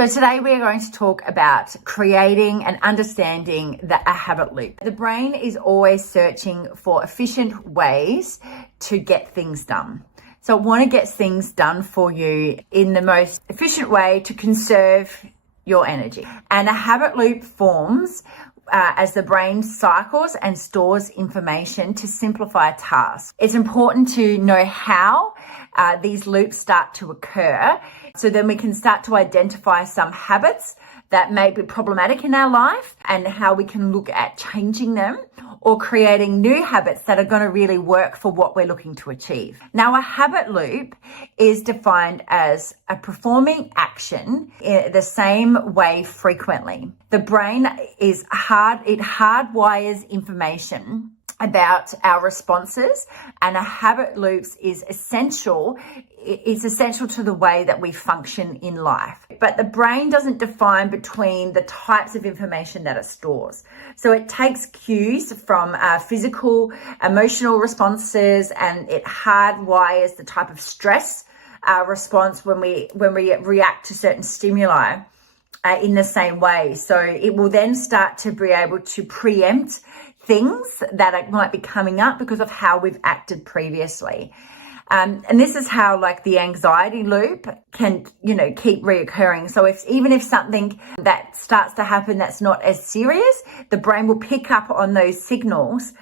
So today we are going to talk about creating and understanding a habit loop. The brain is always searching for efficient ways to get things done. So I want to get things done for you in the most efficient way to conserve your energy. And a habit loop forms as the brain cycles and stores information to simplify tasks. It's important to know how these loops start to occur, so then we can start to identify some habits that may be problematic in our life and how we can look at changing them or creating new habits that are going to really work for what we're looking to achieve. Now, a habit loop is defined as a performing action in the same way frequently. The brain it hardwires information about our responses, and a habit loops is essential. It's essential to the way that we function in life. But the brain doesn't define between the types of information that it stores. So it takes cues from physical, emotional responses, and it hardwires the type of stress response when we react to certain stimuli in the same way. So it will then start to be able to preempt things that might be coming up because of how we've acted previously. And this is how the anxiety loop can, keep reoccurring. So even if something that starts to happen that's not as serious, the brain will pick up on those signals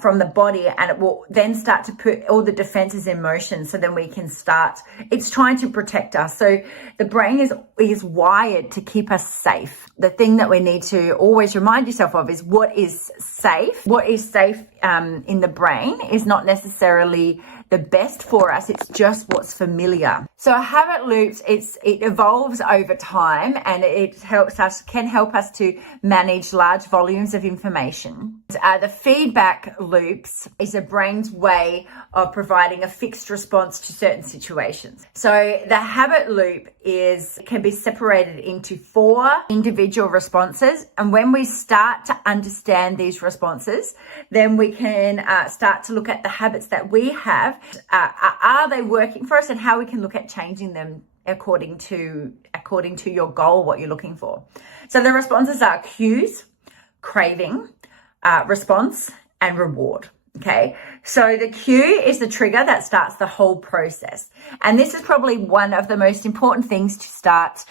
from the body, and it will then start to put all the defenses in motion. So then we can start, it's trying to protect us. So the brain is wired to keep us safe. The thing that we need to always remind yourself of is what is safe. What is safe in the brain is not necessarily the best for us. It's just what's familiar. So a habit loops, it evolves over time, and it can help us to manage large volumes of information. The feedback loops is the brain's way of providing a fixed response to certain situations. So the habit loop can be separated into 4 individual responses. And when we start to understand these responses, then we can start to look at the habits that we have. Are they working for us, and how we can look at changing them according to your goal, what you're looking for. So the responses are cues, craving, response, and reward. Okay, so the cue is the trigger that starts the whole process. And this is probably one of the most important things to start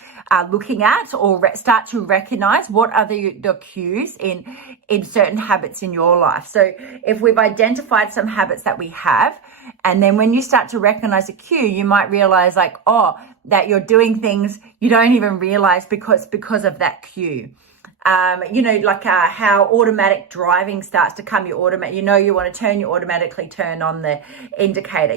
looking at, or start to recognize what are the cues in certain habits in your life. So if we've identified some habits that we have, and then when you start to recognize a cue, you might realize that you're doing things you don't even realize because of that cue. How automatic driving starts to come. You want to turn, you automatically turn on the indicator,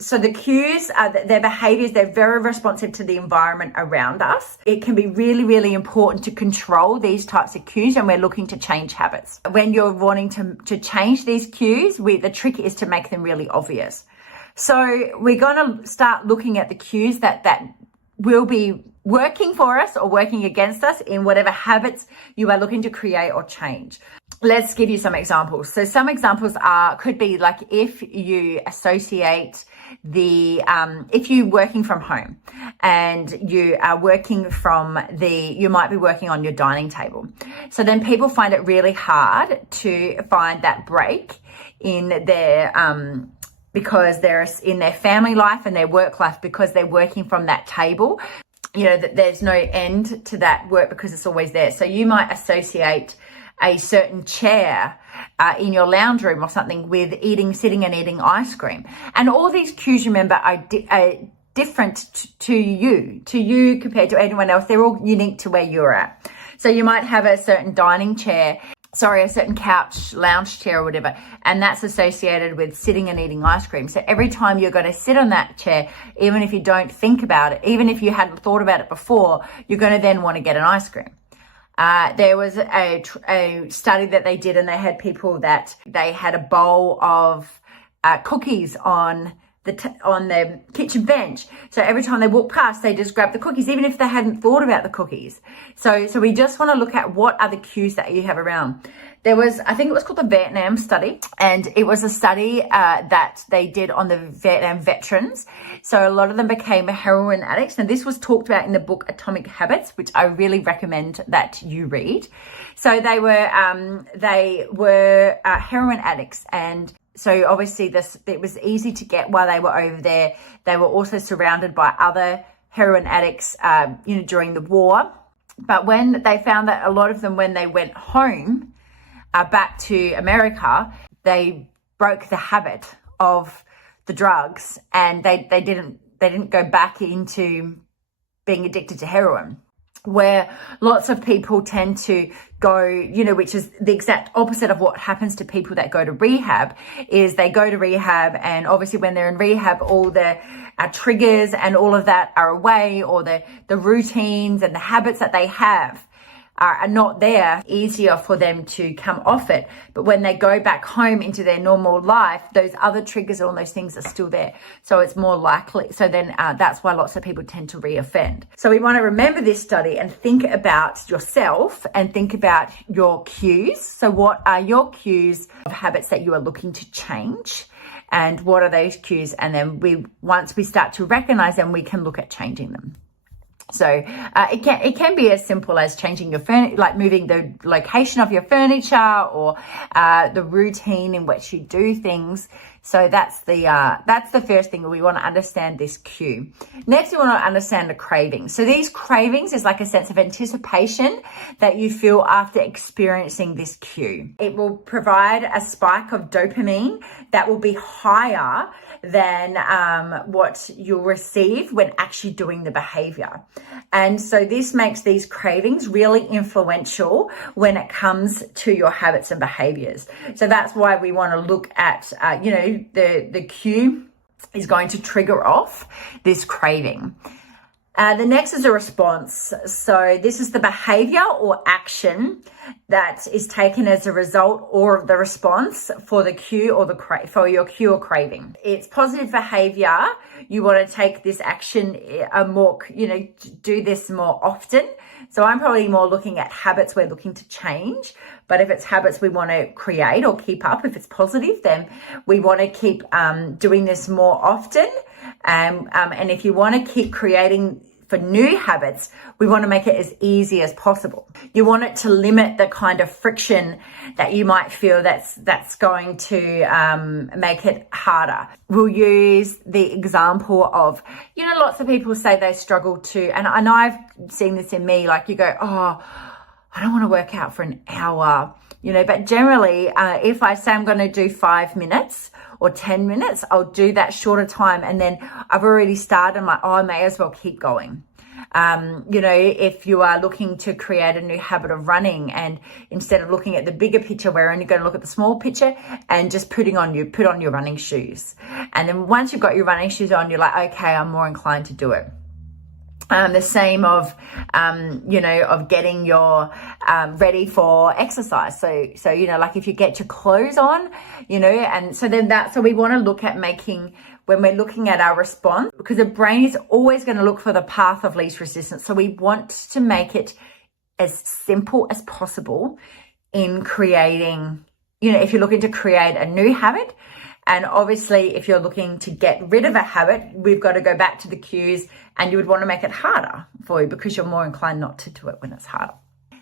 So the cues, their behaviors, they're very responsive to the environment around us. It can be really, really important to control these types of cues, and we're looking to change habits. When you're wanting to change these cues, the trick is to make them really obvious. So we're going to start looking at the cues that will be working for us or working against us in whatever habits you are looking to create or change. Let's give you some examples. So some examples could be if you associate if you're working from home and you are working you might be working on your dining table. So then people find it really hard to find that break in because they're in their family life and their work life, because they're working from that table. That there's no end to that work because it's always there. So you might associate a certain chair in your lounge room or something with sitting and eating ice cream. And all these cues, remember, are different to you compared to anyone else. They're all unique to where you're at. So you might have a certain a certain couch, lounge chair or whatever, and that's associated with sitting and eating ice cream. So every time you're going to sit on that chair, even if you don't think about it, even if you hadn't thought about it before, you're going to then want to get an ice cream. There was a study that they did, and they had people that they had a bowl of cookies on on the kitchen bench. So every time they walk past, they just grab the cookies, even if they hadn't thought about the cookies. So we just want to look at what are the cues that you have around. There was, I think it was called the Vietnam study, and it was a study that they did on the Vietnam veterans. So a lot of them became heroin addicts, and this was talked about in the book Atomic Habits, which I really recommend that you read. So they were heroin addicts, and so obviously it was easy to get while they were over there. They were also surrounded by other heroin addicts, during the war. But when they found that a lot of them, when they went home, back to America, they broke the habit of the drugs, and they didn't go back into being addicted to heroin. Where lots of people tend to go, which is the exact opposite of what happens to people that go to rehab, is they go to rehab, and obviously when they're in rehab, all the triggers and all of that are away, or the routines and the habits that they have are not there, easier for them to come off it. But when they go back home into their normal life, those other triggers and all those things are still there. So it's more likely. So then that's why lots of people tend to reoffend. So we want to remember this study and think about yourself and think about your cues. So what are your cues of habits that you are looking to change? And what are those cues? And then once we start to recognize them, we can look at changing them. So it can be as simple as changing your furniture, like moving the location of your furniture, or the routine in which you do things. So that's the first thing. We want to understand this cue. Next, we want to understand the cravings. So these cravings is like a sense of anticipation that you feel after experiencing this cue. It will provide a spike of dopamine that will be higher than what you'll receive when actually doing the behavior. And so this makes these cravings really influential when it comes to your habits and behaviors. So that's why we want to look at, the cue is going to trigger off this craving. The next is a response. So this is the behavior or action that is taken as a result or the response for the cue or for your cue or craving. It's positive behavior. You want to take this action do this more often. So I'm probably more looking at habits we're looking to change. But if it's habits we want to create or keep up, if it's positive, then we want to keep doing this more often. And if you want to keep creating for new habits, we want to make it as easy as possible. You want it to limit the kind of friction that you might feel that's going to make it harder. We'll use the example of, lots of people say they struggle to, and I know I've seen this in me, like you go, oh, I don't want to work out for an hour, but generally if I say I'm going to do 5 minutes or 10 minutes, I'll do that shorter time. And then I've already started, I'm like, oh, I may as well keep going. If you are looking to create a new habit of running, and instead of looking at the bigger picture, we're only going to look at the small picture and just put on your running shoes. And then once you've got your running shoes on, you're like, okay, I'm more inclined to do it. The same of getting your ready for exercise. So like if you get your clothes on, and so then so we want to look at making, when we're looking at our response, because the brain is always going to look for the path of least resistance. So we want to make it as simple as possible in creating, if you're looking to create a new habit. And obviously, if you're looking to get rid of a habit, we've got to go back to the cues, and you would want to make it harder for you because you're more inclined not to do it when it's harder.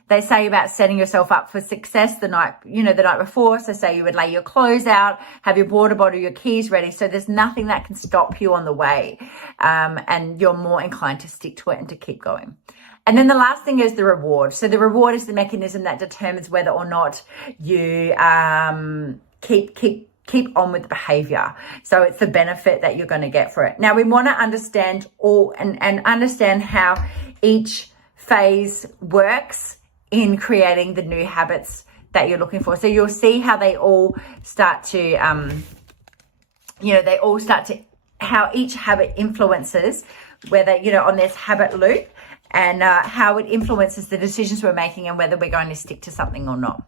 They say about setting yourself up for success the night before. So say you would lay your clothes out, have your water bottle, your keys ready. So there's nothing that can stop you on the way. And you're more inclined to stick to it and to keep going. And then the last thing is the reward. So the reward is the mechanism that determines whether or not you keep on with the behavior. So it's the benefit that you're going to get for it. Now we want to understand and understand how each phase works in creating the new habits that you're looking for. So you'll see how they all start to, how each habit influences whether, on this habit loop, and how it influences the decisions we're making and whether we're going to stick to something or not.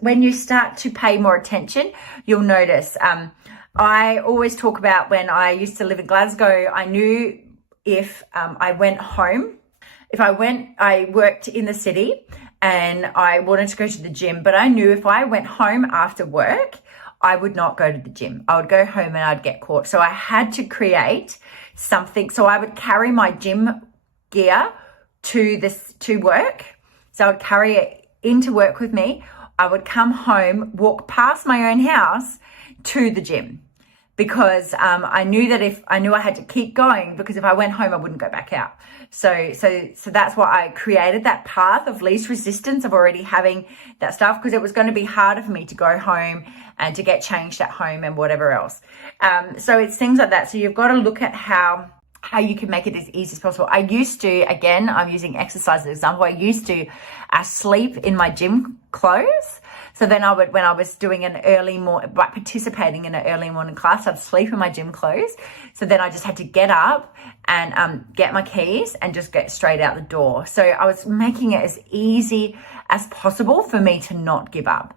When you start to pay more attention, you'll notice I always talk about when I used to live in Glasgow, I knew if I went home, I worked in the city and I wanted to go to the gym, but I knew if I went home after work, I would not go to the gym. I would go home and I'd get caught. So I had to create something. So I would carry my gym gear to work. So I would carry it into work with me. I would come home, walk past my own house to the gym, because I knew that I had to keep going, because if I went home, I wouldn't go back out. So that's why I created that path of least resistance of already having that stuff, because it was going to be harder for me to go home and to get changed at home and whatever else. So it's things like that. So you've got to look at how you can make it as easy as possible. I used to, again, I'm using exercise as an example. I used to sleep in my gym clothes. So then when I was doing participating in an early morning class, I'd sleep in my gym clothes. So then I just had to get up and get my keys and just get straight out the door. So I was making it as easy as possible for me to not give up.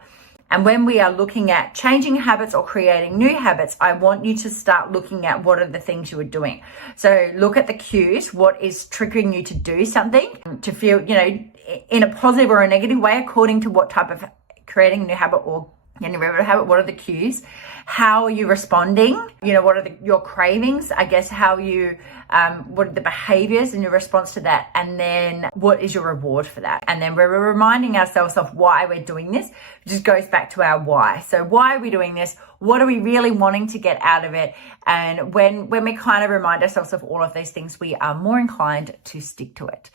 And when we are looking at changing habits or creating new habits, I want you to start looking at what are the things you are doing. So look at the cues. What is triggering you to do something, to feel, in a positive or a negative way, according to what type of creating a new habit or getting rid of a habit. What are the cues? How are you responding? What are your cravings? I guess what are the behaviors in your response to that? And then what is your reward for that? And then we're reminding ourselves of why we're doing this. It just goes back to our why. So why are we doing this? What are we really wanting to get out of it? And when we kind of remind ourselves of all of these things, we are more inclined to stick to it.